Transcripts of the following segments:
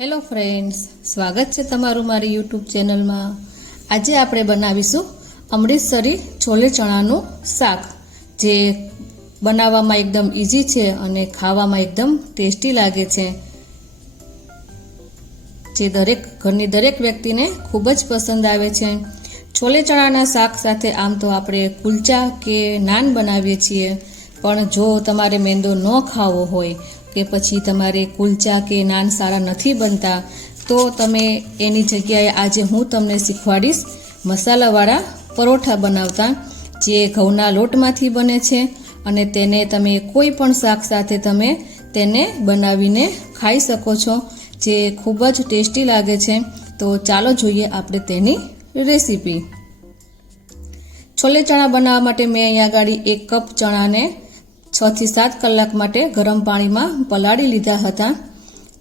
Hello friends, સ્વાગત છે તમારું મારી યુટ્યુબ ચેનલમાં। આજે આપણે બનાવીશું અમૃતસરી છોલે ચણાનું શાક, જે બનાવવામાં એકદમ ઇઝી છે અને ખાવામાં એકદમ ટેસ્ટી લાગે છે, જે ઘરની દરેક વ્યક્તિને ખૂબ જ પસંદ આવે છે। છોલે ચણાના શાક સાથે આમ તો આપણે કુલચા કે નાન બનાવીએ છીએ, પણ જો તમારે મેંદો ન ખાવો હોય કે પછી તમારે કુલચા કે નાન સારા નથી બનતા, તો તમે એની જગ્યાએ આજે હું તમને શીખવાડીશ મસાલાવાળા પરોઠા બનાવતા, જે ઘઉંના લોટમાંથી બને છે અને તેને તમે કોઈ પણ શાક સાથે તમે તેને બનાવીને ખાઈ શકો છો, જે ખૂબ જ ટેસ્ટી લાગે છે। તો ચાલો જોઈએ આપણે તેની રેસીપી। છોલે ચણા બનાવવા માટે મેં અહીંયા આગળ 1 કપ ચણાને 6 થી 7 કલાક માટે ગરમ પાણીમાં પલાળી લીધા હતા,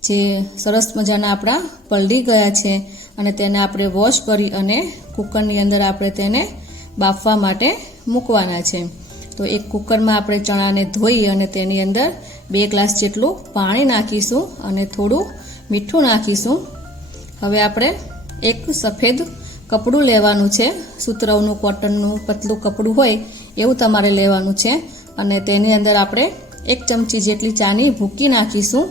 જે સરસ મજાના આપણા પલળી ગયા છે અને તેને આપણે વોશ કરી અને કુકરની અંદર આપણે તેને બાફવા માટે મૂકવાના છે। તો એક કુકરમાં આપણે ચણાને ધોઈ અને તેની અંદર 2 ગ્લાસ જેટલું પાણી નાખીશું અને થોડું મીઠું નાખીશું। હવે આપણે એક સફેદ કપડું લેવાનું છે, સુતરાઉનું કોટનનું પતલું કપડું હોય એવું તમારે લેવાનું છે, અને તેની અંદર આપણે 1 ચમચી જેટલી ચાની ભૂકી નાખીશું।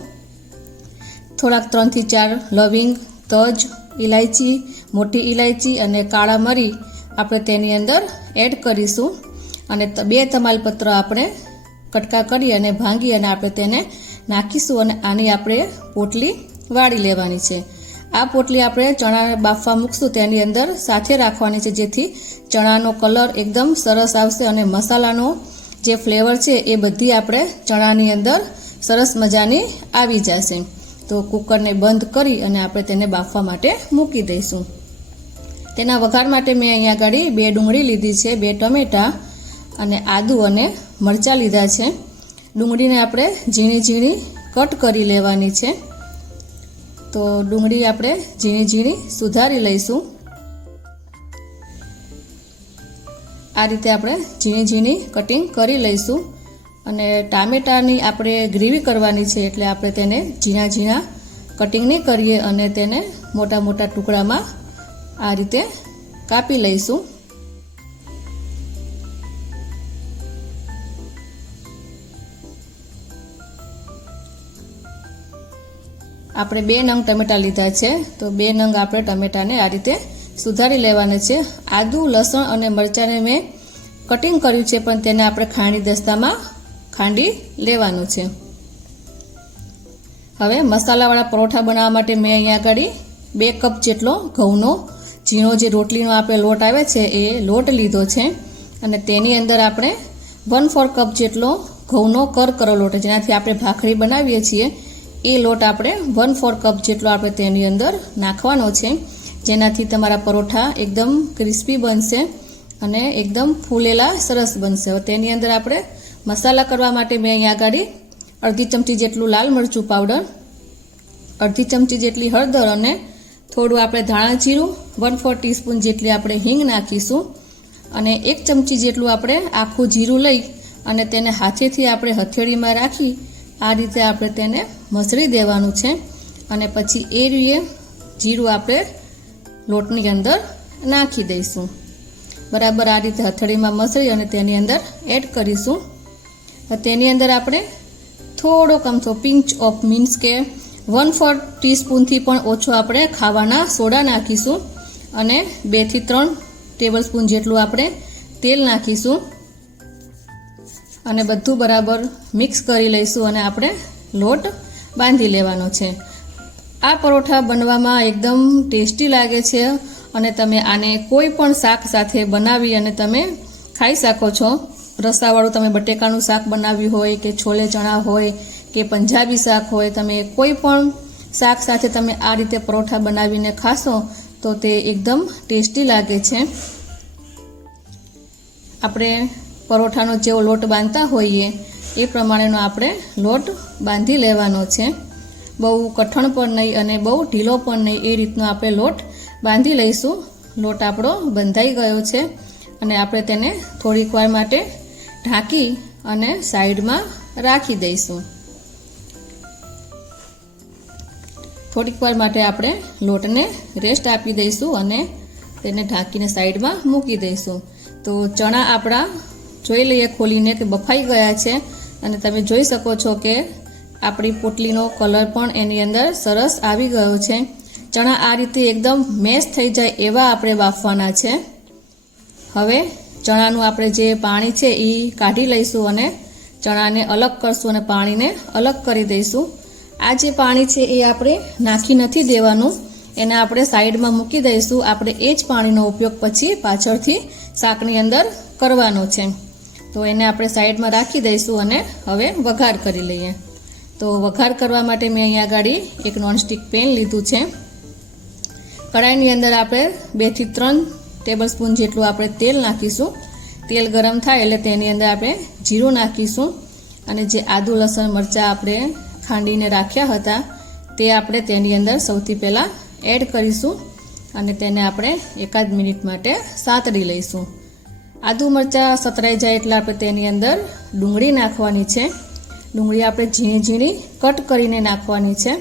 થોડાક 3 થી 4 લવિંગ, તજ, ઇલાયચી, મોટી ઇલાયચી અને કાળા મરી આપણે તેની અંદર એડ કરીશું, અને 2 તમાલપત્ર આપણે કટકા કરી અને ભાંગી અને આપણે તેને નાખીશું, અને આની આપણે પોટલી વાળી લેવાની છે। આ પોટલી આપણે ચણા બાફવા મૂકશું તેની અંદર સાથે રાખવાની છે, જેથી ચણાનો કલર એકદમ સરસ આવશે અને મસાલાનો જે ફ્લેવર છે એ બધી આપણે ચણાની અંદર સરસ મજાની આવી જશે। તો કુકરને બંધ કરી અને આપણે તેને બાફવા માટે મૂકી દઈશું। તેના વઘાર માટે મેં અહીંયા આગળ 2 ડુંગળી લીધી છે, 2 ટમેટાં અને આદુ અને મરચાં લીધા છે। ડુંગળીને આપણે ઝીણી ઝીણી કટ કરી લેવાની છે, તો ડુંગળી આપણે ઝીણી ઝીણી સુધારી લઈશું। આ રીતે આપણે ઝીણી ઝીણી કટિંગ કરી લઈશું, અને ટામેટાની આપણે ગ્રેવી કરવાની છે, એટલે આપણે તેને ઝીણા ઝીણા કટિંગ નહીં કરીએ અને તેને મોટા મોટા ટુકડામાં આ રીતે કાપી લઈશું। આપણે 2 નંગ ટમેટા લીધા છે, તો 2 નંગ આપણે ટમેટાને આ રીતે સુધારી લેવાના છે। આદુ, લસણ અને મરચાંને મેં કટિંગ કર્યું છે, પણ તેને આપણે ખાંડી દસ્તામાં ખાંડી લેવાનું છે। હવે મસાલાવાળા પરોઠા બનાવવા માટે મેં અહીંયા આગળ 2 કપ જેટલો ઘઉંનો ઝીણો જે રોટલીનો આપણે લોટ આવે છે એ લોટ લીધો છે, અને તેની અંદર આપણે 1/4 કપ જેટલો ઘઉંનો કરકરો લોટ, જેનાથી આપણે ભાખરી બનાવીએ છીએ એ લોટ આપણે 1/4 કપ જેટલો આપણે તેની અંદર નાખવાનો છે, જેનાથી તમારા પરોઠા એકદમ ક્રિસ્પી બનશે અને એકદમ ફૂલેલા સરસ બનશે। હવે તેની અંદર આપણે મસાલા કરવા માટે મેં અહીંયા આગળ 1/2 ચમચી જેટલું લાલ મરચું પાવડર, 1/2 ચમચી જેટલી હળદર અને થોડું આપણે ધાણા જીરું, 1/4 ટીસ્પૂન જેટલી આપણે હિંગ નાખીશું, અને 1 ચમચી જેટલું આપણે આખું જીરું લઈ અને તેને હાથેથી આપણે હથેળીમાં રાખી આ રીતે આપણે તેને મસળી દેવાનું છે, અને પછી એ રીતે જીરું આપણે લોટની અંદર નાખી દઈશું। બરાબર આ રીતે હથેળીમાં મસળી અને તેની અંદર એડ કરીશું। તેની અંદર આપણે થોડોક અમથો પિંચ ઓફ મીન્સ કે 1/4 ટીસ્પૂનથી પણ ઓછો આપણે ખાવાના સોડા નાખીશું, અને 2 થી 3 ટેબલ સ્પૂન જેટલું આપણે તેલ નાખીશું, અને બધું બરાબર મિક્સ કરી લઈશું અને આપણે લોટ બાંધી લેવાનો છે। આ પરોઠા બનવામાં એકદમ ટેસ્ટી લાગે છે, અને તમે આને કોઈ પણ શાક સાથે બનાવી અને તમે ખાઈ શકો છો। રસાવાળું તમે બટેકાનું શાક બનાવ્યું હોય કે છોલે ચણા હોય કે પંજાબી શાક હોય, તમે કોઈ પણ શાક સાથે તમે આ રીતે પરોઠા બનાવીને ખાશો તો તે એકદમ ટેસ્ટી લાગે છે। આપણે પરોઠાનો જેવો લોટ બાંધતા હોઈએ એ પ્રમાણેનો આપણે લોટ બાંધી લેવાનો છે, બહુ કઠણ પણ નહીં અને બહુ ઢીલો પણ નહીં, એ રીતનો આપણે લોટ બાંધી લઈશું। લોટ આપણો બંધાઈ ગયો છે, અને આપણે તેને થોડીક વાર માટે ઢાંકી અને સાઈડમાં રાખી દઈશું। થોડીક વાર માટે આપણે લોટને રેસ્ટ આપી દઈશું અને તેને ઢાંકીને સાઈડમાં મૂકી દઈશું. તો ચણા આપણા જોઈ લઈએ ખોલીને કે બફાઈ ગયા છે અને તમે જોઈ શકો છો કે આપણી પોટલીનો કલર પણ એની અંદર સરસ આવી ગયો છે. ચણા આ રીતે એકદમ મેશ થઈ જાય એવા આપણે બાફવાના છે. હવે ચણાનું આપણે જે પાણી છે એ કાઢી લઈશું અને ચણાને અલગ કરશું અને પાણીને અલગ કરી દઈશું. આ જે પાણી છે એ આપણે નાખી નથી દેવાનું, એને આપણે સાઈડમાં મૂકી દઈશું. આપણે એ જ પાણીનો ઉપયોગ પછી પાછળથી શાકની અંદર કરવાનો છે. તો એને આપણે સાઈડમાં રાખી દઈશું અને હવે વઘાર કરી લઈએ. તો વઘાર કરવા માટે મેં અહીંયા આગળ એક નોનસ્ટિક પેન લીધું છે. કડાઈની અંદર આપણે 2 થી 3 ટેબલ સ્પૂન જેટલું આપણે તેલ નાખીશું. તેલ ગરમ થાય એટલે તેની અંદર આપણે જીરું નાખીશું અને જે આદુ લસણ મરચાં આપણે ખાંડીને રાખ્યા હતા તે આપણે તેની અંદર સૌથી પહેલાં એડ કરીશું અને તેને આપણે 1 મિનિટ માટે સાતળી લઈશું. આદુ મરચાં સતરાઈ જાય એટલે આપણે તેની અંદર ડુંગળી નાખવાની છે. ડુંગળી આપણે ઝીણી ઝીણી કટ કરીને નાખવાની છે.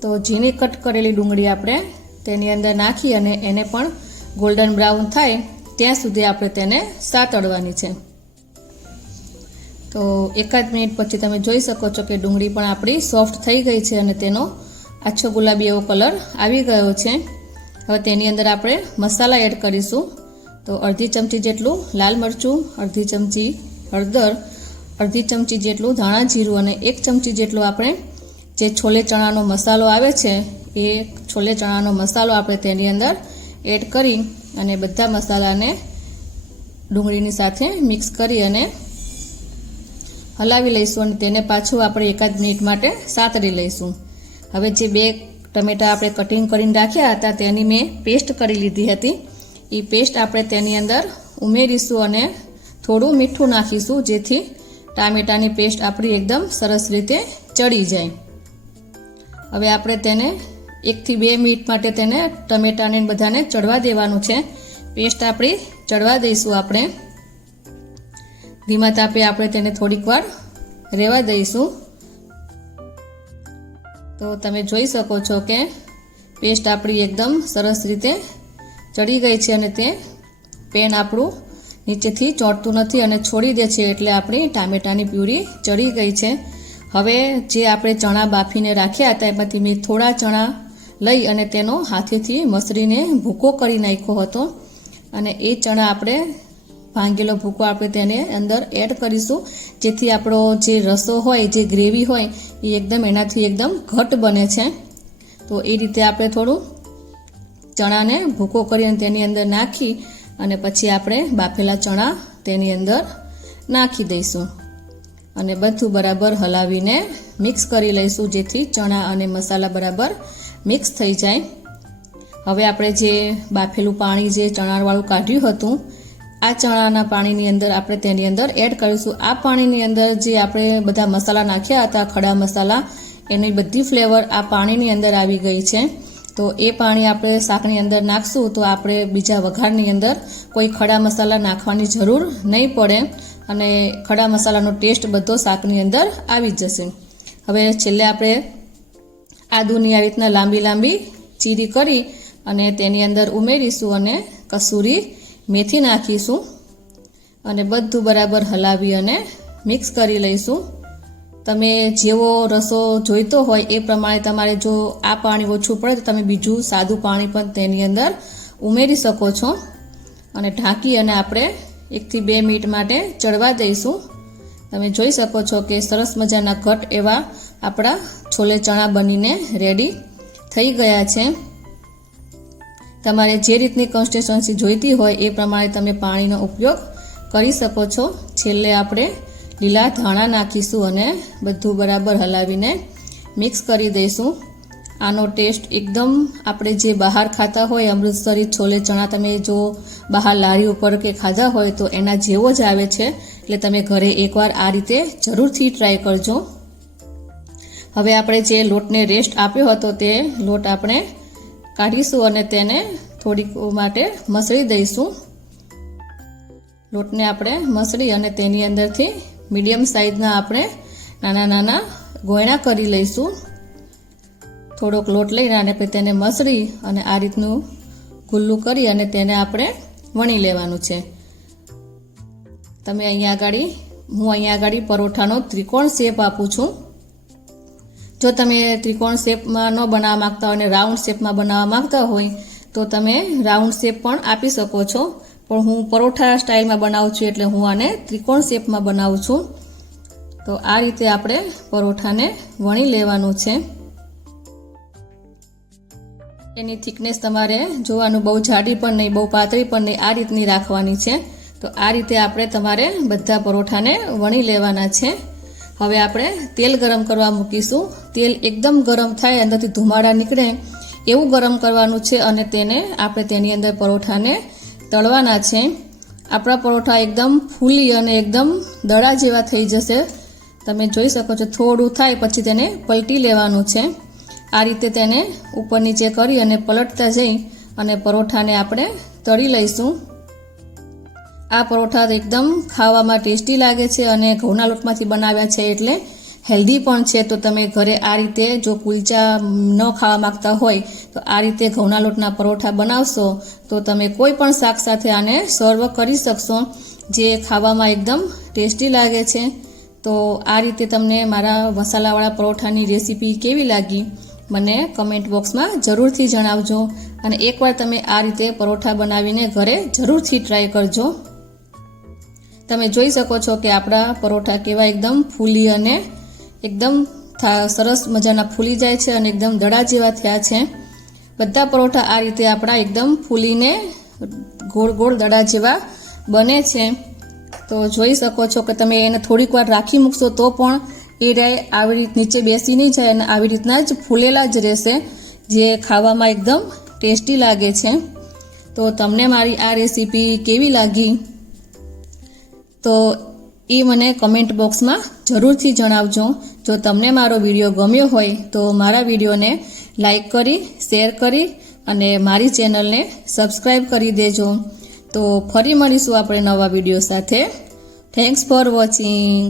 તો ઝીણી કટ કરેલી ડુંગળી આપણે તેની અંદર નાખી અને એને પણ ગોલ્ડન બ્રાઉન થાય ત્યાં સુધી આપણે તેને સાતળવાની છે. તો 1 મિનિટ પછી તમે જોઈ શકો છો કે ડુંગળી પણ આપણી સોફ્ટ થઈ ગઈ છે અને તેનો આછો ગુલાબી એવો કલર આવી ગયો છે. હવે તેની અંદર આપણે મસાલા એડ કરીશું. તો અડધી ચમચી જેટલું લાલ મરચું, અડધી ચમચી હળદર, અડધી ચમચી જેટલું ધાણા જીરું અને 1 ચમચી જેટલો આપણે જે છોલે ચણાનો મસાલો આવે છે એ છોલે ચણાનો મસાલો આપણે તેની અંદર એડ કરી અને બધા મસાલાને ડુંગળીની સાથે મિક્સ કરી અને હલાવી લઈશું અને તેને પાછું આપણે 1 મિનિટ માટે સાતળી લઈશું. હવે જે 2 ટમેટાં આપણે કટિંગ કરીને રાખ્યા હતા તેની મેં પેસ્ટ કરી લીધી હતી. એ પેસ્ટ આપણે તેની અંદર ઉમેરીશું અને થોડું મીઠું નાખીશું જેથી ટામેટાની પેસ્ટ આપણી એકદમ સરસ રીતે ચડી જાય. હવે આપણે તેને 1 થી 2 મિનિટ માટે તેને ટમેટાને બધાને ચડવા દેવાનું છે. પેસ્ટ આપણી ચડવા દઈશું. આપણે ધીમા તાપે આપણે તેને થોડીક વાર રહેવા દઈશું. તો તમે જોઈ શકો છો કે પેસ્ટ આપણી એકદમ સરસ રીતે ચડી ગઈ છે અને તે પેન આપણું નીચેથી ચોંટતું નથી અને છોડી દે છે એટલે આપણી ટામેટાની પ્યુરી ચડી ગઈ છે. હવે જે આપણે ચણા બાફીને રાખ્યા હતા એમાંથી મેં થોડા ચણા લઈ અને તેનો હાથેથી મસળીને ભૂકો કરી નાખ્યો હતો અને એ ચણા આપણે ભાંગેલો ભૂકો આપણે તેને અંદર એડ કરીશું જેથી આપણો જે રસો હોય, જે ગ્રેવી હોય એ એકદમ એનાથી એકદમ ઘટ બને છે. તો એ રીતે આપણે થોડું ચણાને ભૂકો કરીને તેની અંદર નાખી અને પછી આપણે બાફેલા ચણા તેની અંદર નાખી દઈશું અને બધું બરાબર હલાવીને મિક્સ કરી લઈશું જેથી ચણા અને મસાલા બરાબર મિક્સ થઈ જાય. હવે આપણે જે બાફેલું પાણી જે ચણાવાળું કાઢ્યું હતું આ ચણાના પાણીની અંદર આપણે તેની અંદર એડ કરીશું. આ પાણીની અંદર જે આપણે બધા મસાલા નાખ્યા હતા, ખડા મસાલા, એની બધી ફ્લેવર આ પાણીની અંદર આવી ગઈ છે. તો એ પાણી આપણે શાકની અંદર નાખશું તો આપણે બીજા વઘારની અંદર કોઈ ખડા મસાલા નાખવાની જરૂર નહીં પડે અને ખડા મસાલાનો ટેસ્ટ બધો શાકની અંદર આવી જશે. હવે છેલ્લે આપણે આદુની આ રીતના લાંબી લાંબી ચીરી કરી અને તેની અંદર ઉમેરીશું અને કસૂરી મેથી નાખીશું અને બધું બરાબર હલાવી અને મિક્સ કરી લઈશું. તમે જેવો રસો જોઈતો હોય એ પ્રમાણે તમારે જો આ પાણી ઓછું પડે તો તમે બીજું સાદું પાણી પણ તેની અંદર ઉમેરી શકો છો અને ઢાંકી અને આપણે 1 થી 2 મિનિટ માટે ચડવા દઈશું. તમે જોઈ શકો છો કે સરસ મજાના ઘટ એવા આપણા છોલે ચણા બનીને રેડી થઈ ગયા છે. તમારે જે રીતની કન્સિસ્ટન્સી જોઈતી હોય એ પ્રમાણે તમે પાણીનો ઉપયોગ કરી શકો છો. છેલ્લે આપણે લીલા ધાણા નાખીશું અને બધું બરાબર હલાવીને મિક્સ કરી દઈશું. આનો ટેસ્ટ એકદમ આપણે જે બહાર ખાતા હોય અમૃતસરી છોલે ચણા તમે જો બહાર લારી ઉપર કે ખાધા હોય તો એના જેવો જ આવે છે. એટલે તમે ઘરે એકવાર આ રીતે જરૂરથી ટ્રાય કરજો. હવે આપણે જે લોટને રેસ્ટ આપ્યો હતો તે લોટ આપણે કાઢીશું અને તેને થોડીક માટે મસળી દઈશું. લોટને આપણે મસળી અને તેની અંદરથી મીડિયમ સાઇઝના આપણે નાના નાના ગોયણા કરી લઈશું. થોડોક લોટ લઈને અને પછી તેને મસળી અને આ રીતનું ગુલ્લું કરી અને તેને આપણે વણી લેવાનું છે. હું અહીંયા આગળ પરોઠાનો ત્રિકોણ શેપ આપું છું. જો તમે ત્રિકોણ શેપમાં ન બનાવવા માંગતા હોય અને રાઉન્ડ શેપમાં બનાવવા માંગતા હોય તો તમે રાઉન્ડ શેપ પણ આપી શકો છો, પણ હું પરોઠા સ્ટાઇલમાં બનાવું છું એટલે હું આને ત્રિકોણ શેપમાં બનાવું છું. તો આ રીતે આપણે પરોઠાને વણી લેવાનું છે. એની થિકનેસ તમારે જોવાનું, બહુ જાડી પણ નહીં, બહુ પાતળી પણ નહીં, આ રીતની રાખવાની છે. તો આ રીતે આપણે તમારે બધા પરોઠાને વણી લેવાના છે. હવે આપણે તેલ ગરમ કરવા મૂકીશું. તેલ એકદમ ગરમ થાય, અંદરથી ધુમાડા નીકળે એવું ગરમ કરવાનું છે અને તેને આપણે તેની અંદર પરોઠાને તળવાના છે. આપણા પરોઠા એકદમ ફૂલી અને એકદમ દડા જેવા થઈ જશે. તમે જોઈ શકો છો, થોડું થાય પછી તેને પલટી લેવાનું છે. આ રીતે તેને ઉપર નીચે કરી અને પલટતા જઈ અને પરોઠાને આપણે તળી લઈશું. આ પરોઠા એકદમ ખાવામાં ટેસ્ટી લાગે છે અને ઘઉંના લોટમાંથી બનાવ્યા છે એટલે હેલ્ધી પણ છે. તો તમે ઘરે આ રીતે જો કુલચા ન ખાવા માંગતા હોય તો આ રીતે ઘઉંના લોટના પરોઠા બનાવશો તો તમે કોઈ પણ શાક સાથે આને સર્વ કરી શકશો, જે ખાવામાં એકદમ ટેસ્ટી લાગે છે. તો આ રીતે તમને મારા મસાલાવાળા પરોઠાની રેસીપી કેવી લાગી મને કમેન્ટ બોક્સમાં જરૂરથી જણાવજો. અને એકવાર તમે આ રીતે પરોઠા બનાવીને ઘરે જરૂરથી ટ્રાય કરજો. તમે જોઈ શકો છો કે આપણા પરોઠા કેવા એકદમ ફૂલી અને એકદમ સરસ મજાના ફૂલી જાય છે અને એકદમ દડા જેવા થયા છે. બધા પરોઠા આ રીતે આપણા એકદમ ફૂલીને ગોળ ગોળ દડા જેવા બને છે. તો જોઈ શકો છો કે તમે એને થોડીક વાર રાખી મૂકશો તો પણ એ આવી રીત નીચે બેસી નહીં જાય અને આવી રીતના જ ફૂલેલા જ રહેશે, જે ખાવામાં એકદમ ટેસ્ટી લાગે છે. તો તમને મારી આ રેસીપી કેવી લાગી તો એ મને કમેન્ટ બોક્સમાં જરૂરથી જણાવજો. જો તમને મારો વિડીયો ગમ્યો હોય તો મારા વિડીયોને લાઈક કરી, શેર કરી અને મારી ચેનલને સબસ્ક્રાઈબ કરી દેજો. તો ફરી મળીશું આપણે નવા વિડીયો સાથે. Thanks for watching.